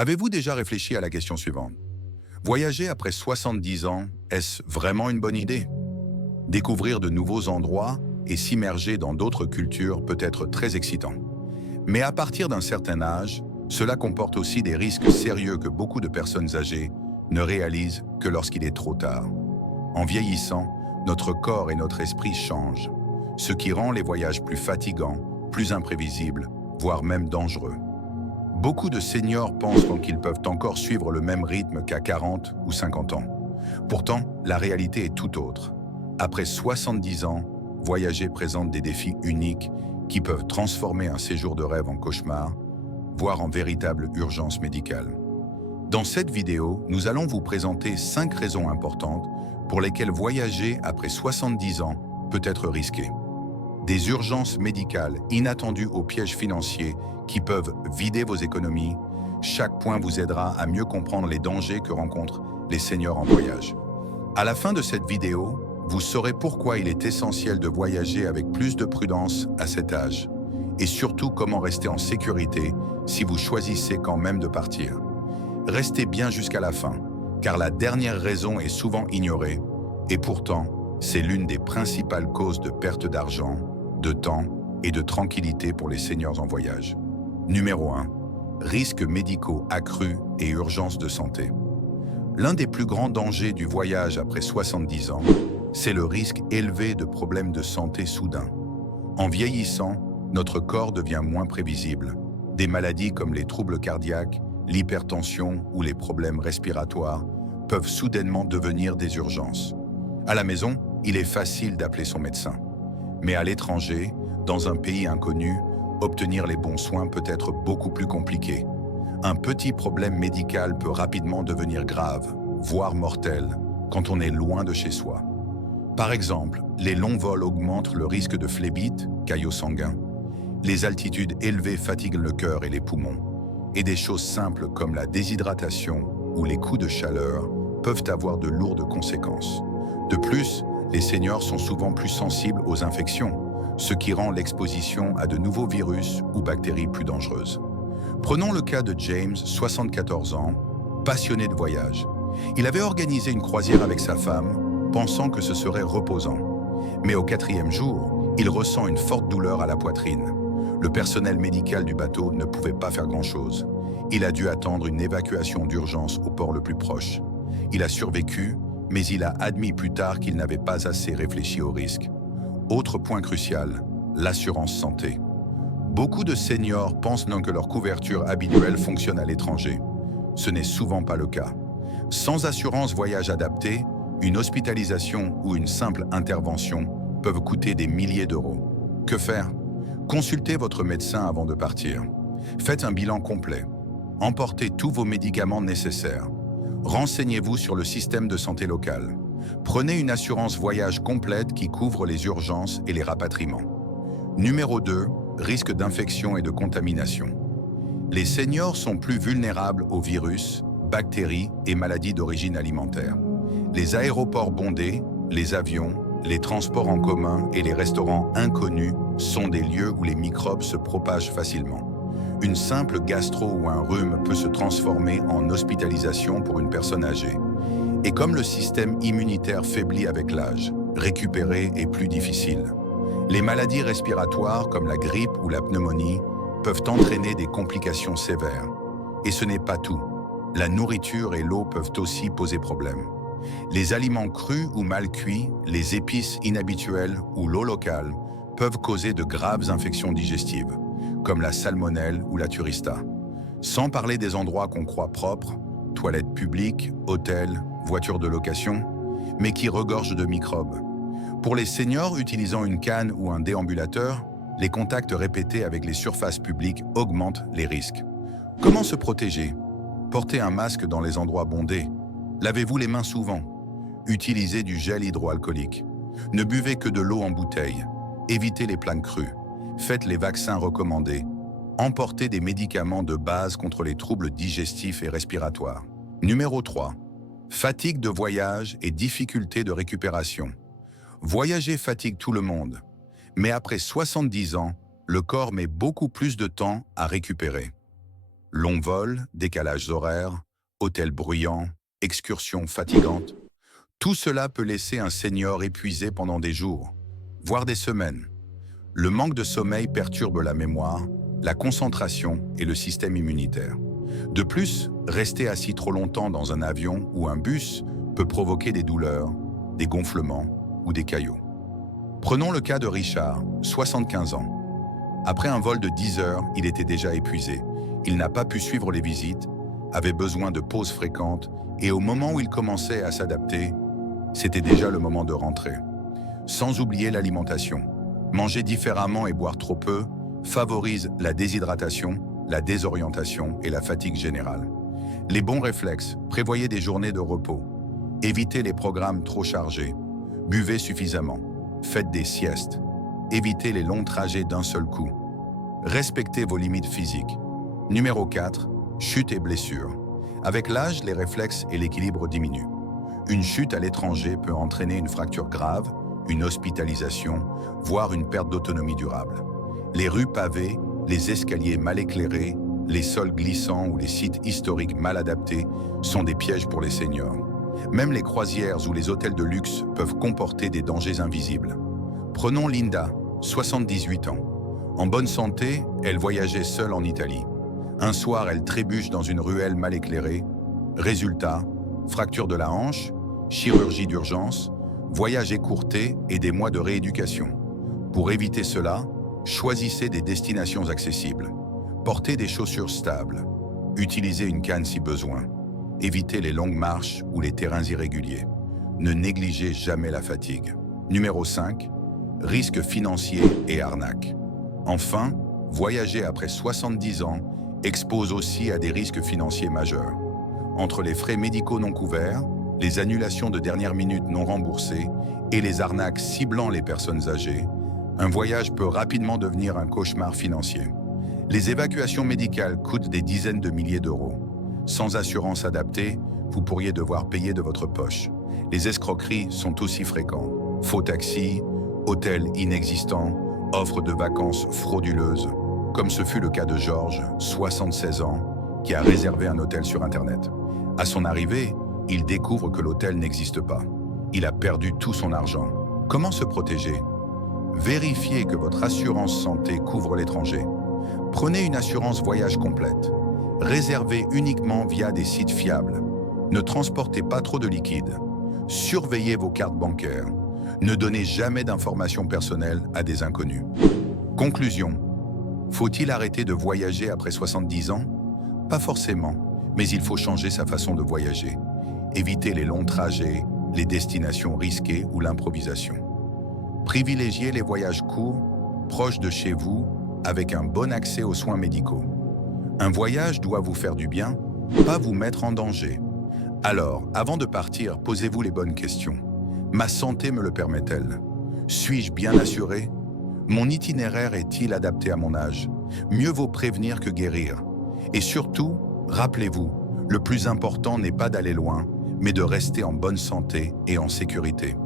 Avez-vous déjà réfléchi à la question suivante? Voyager après 70 ans, est-ce vraiment une bonne idée? Découvrir de nouveaux endroits et s'immerger dans d'autres cultures peut être très excitant. Mais à partir d'un certain âge, cela comporte aussi des risques sérieux que beaucoup de personnes âgées ne réalisent que lorsqu'il est trop tard. En vieillissant, notre corps et notre esprit changent, ce qui rend les voyages plus fatigants, plus imprévisibles, voire même dangereux. Beaucoup de seniors pensent qu'ils peuvent encore suivre le même rythme qu'à 40 ou 50 ans. Pourtant, la réalité est tout autre. Après 70 ans, voyager présente des défis uniques qui peuvent transformer un séjour de rêve en cauchemar, voire en véritable urgence médicale. Dans cette vidéo, nous allons vous présenter 5 raisons importantes pour lesquelles voyager après 70 ans peut être risqué. Des urgences médicales inattendues aux pièges financiers qui peuvent vider vos économies. Chaque point vous aidera à mieux comprendre les dangers que rencontrent les seniors en voyage. À la fin de cette vidéo, vous saurez pourquoi il est essentiel de voyager avec plus de prudence à cet âge, et surtout comment rester en sécurité si vous choisissez quand même de partir. Restez bien jusqu'à la fin, car la dernière raison est souvent ignorée, et pourtant, c'est l'une des principales causes de perte d'argent, de temps et de tranquillité pour les seniors en voyage. Numéro 1. Risques médicaux accrus et urgences de santé. L'un des plus grands dangers du voyage après 70 ans, c'est le risque élevé de problèmes de santé soudains. En vieillissant, notre corps devient moins prévisible. Des maladies comme les troubles cardiaques, l'hypertension ou les problèmes respiratoires peuvent soudainement devenir des urgences. À la maison, il est facile d'appeler son médecin. Mais à l'étranger, dans un pays inconnu, obtenir les bons soins peut être beaucoup plus compliqué. Un petit problème médical peut rapidement devenir grave, voire mortel, quand on est loin de chez soi. Par exemple, les longs vols augmentent le risque de phlébite, caillot sanguin. Les altitudes élevées fatiguent le cœur et les poumons. Et des choses simples comme la déshydratation ou les coups de chaleur peuvent avoir de lourdes conséquences. De plus, les seniors sont souvent plus sensibles aux infections, ce qui rend l'exposition à de nouveaux virus ou bactéries plus dangereuses. Prenons le cas de James, 74 ans, passionné de voyage. Il avait organisé une croisière avec sa femme, pensant que ce serait reposant. Mais au 4e jour, il ressent une forte douleur à la poitrine. Le personnel médical du bateau ne pouvait pas faire grand-chose. Il a dû attendre une évacuation d'urgence au port le plus proche. Il a survécu, mais il a admis plus tard qu'il n'avait pas assez réfléchi au risque. Autre point crucial, l'assurance santé. Beaucoup de seniors pensent que leur couverture habituelle fonctionne à l'étranger. Ce n'est souvent pas le cas. Sans assurance voyage adaptée, une hospitalisation ou une simple intervention peuvent coûter des milliers d'euros. Que faire? Consultez votre médecin avant de partir. Faites un bilan complet. Emportez tous vos médicaments nécessaires. Renseignez-vous sur le système de santé local. Prenez une assurance voyage complète qui couvre les urgences et les rapatriements. Numéro 2. Risque d'infection et de contamination. Les seniors sont plus vulnérables aux virus, bactéries et maladies d'origine alimentaire. Les aéroports bondés, les avions, les transports en commun et les restaurants inconnus sont des lieux où les microbes se propagent facilement. Une simple gastro ou un rhume peut se transformer en hospitalisation pour une personne âgée. Et comme le système immunitaire faiblit avec l'âge, récupérer est plus difficile. Les maladies respiratoires comme la grippe ou la pneumonie peuvent entraîner des complications sévères. Et ce n'est pas tout. La nourriture et l'eau peuvent aussi poser problème. Les aliments crus ou mal cuits, les épices inhabituelles ou l'eau locale peuvent causer de graves infections digestives, comme la salmonelle ou la turista. Sans parler des endroits qu'on croit propres, toilettes publiques, hôtels, voitures de location, mais qui regorgent de microbes. Pour les seniors utilisant une canne ou un déambulateur, les contacts répétés avec les surfaces publiques augmentent les risques. Comment se protéger? Portez un masque dans les endroits bondés. Lavez-vous les mains souvent. Utilisez du gel hydroalcoolique. Ne buvez que de l'eau en bouteille. Évitez les plats crus. Faites les vaccins recommandés. Emportez des médicaments de base contre les troubles digestifs et respiratoires. Numéro 3. Fatigue de voyage et difficultés de récupération. Voyager fatigue tout le monde. Mais après 70 ans, le corps met beaucoup plus de temps à récupérer. Longs vols, décalages horaires, hôtels bruyants, excursions fatigantes. Tout cela peut laisser un senior épuisé pendant des jours, voire des semaines. Le manque de sommeil perturbe la mémoire, la concentration et le système immunitaire. De plus, rester assis trop longtemps dans un avion ou un bus peut provoquer des douleurs, des gonflements ou des caillots. Prenons le cas de Richard, 75 ans. Après un vol de 10 heures, il était déjà épuisé. Il n'a pas pu suivre les visites, avait besoin de pauses fréquentes et au moment où il commençait à s'adapter, c'était déjà le moment de rentrer. Sans oublier l'alimentation. Manger différemment et boire trop peu favorise la déshydratation, la désorientation et la fatigue générale. Les bons réflexes, prévoyez des journées de repos. Évitez les programmes trop chargés. Buvez suffisamment. Faites des siestes. Évitez les longs trajets d'un seul coup. Respectez vos limites physiques. Numéro 4. Chute et blessures. Avec l'âge, les réflexes et l'équilibre diminuent. Une chute à l'étranger peut entraîner une fracture grave, une hospitalisation, voire une perte d'autonomie durable. Les rues pavées, les escaliers mal éclairés, les sols glissants ou les sites historiques mal adaptés sont des pièges pour les seniors. Même les croisières ou les hôtels de luxe peuvent comporter des dangers invisibles. Prenons Linda, 78 ans. En bonne santé, elle voyageait seule en Italie. Un soir, elle trébuche dans une ruelle mal éclairée. Résultat, fracture de la hanche, chirurgie d'urgence, voyage écourté et des mois de rééducation. Pour éviter cela, choisissez des destinations accessibles. Portez des chaussures stables. Utilisez une canne si besoin. Évitez les longues marches ou les terrains irréguliers. Ne négligez jamais la fatigue. Numéro 5. Risques financiers et arnaques. Enfin, voyager après 70 ans expose aussi à des risques financiers majeurs. Entre les frais médicaux non couverts, les annulations de dernière minute non remboursées et les arnaques ciblant les personnes âgées, un voyage peut rapidement devenir un cauchemar financier. Les évacuations médicales coûtent des dizaines de milliers d'euros. Sans assurance adaptée, vous pourriez devoir payer de votre poche. Les escroqueries sont aussi fréquentes. Faux taxis, hôtels inexistants, offres de vacances frauduleuses, comme ce fut le cas de Georges, 76 ans, qui a réservé un hôtel sur Internet. À son arrivée, il découvre que l'hôtel n'existe pas. Il a perdu tout son argent. Comment se protéger? Vérifiez que votre assurance santé couvre l'étranger. Prenez une assurance voyage complète. Réservez uniquement via des sites fiables. Ne transportez pas trop de liquide. Surveillez vos cartes bancaires. Ne donnez jamais d'informations personnelles à des inconnus. Conclusion. Faut-il arrêter de voyager après 70 ans? Pas forcément, mais il faut changer sa façon de voyager. Éviter les longs trajets, les destinations risquées ou l'improvisation. Privilégiez les voyages courts, proches de chez vous, avec un bon accès aux soins médicaux. Un voyage doit vous faire du bien, pas vous mettre en danger. Alors, avant de partir, posez-vous les bonnes questions. Ma santé me le permet-elle? Suis-je bien assuré? Mon itinéraire est-il adapté à mon âge? Mieux vaut prévenir que guérir. Et surtout, rappelez-vous, le plus important n'est pas d'aller loin, mais de rester en bonne santé et en sécurité.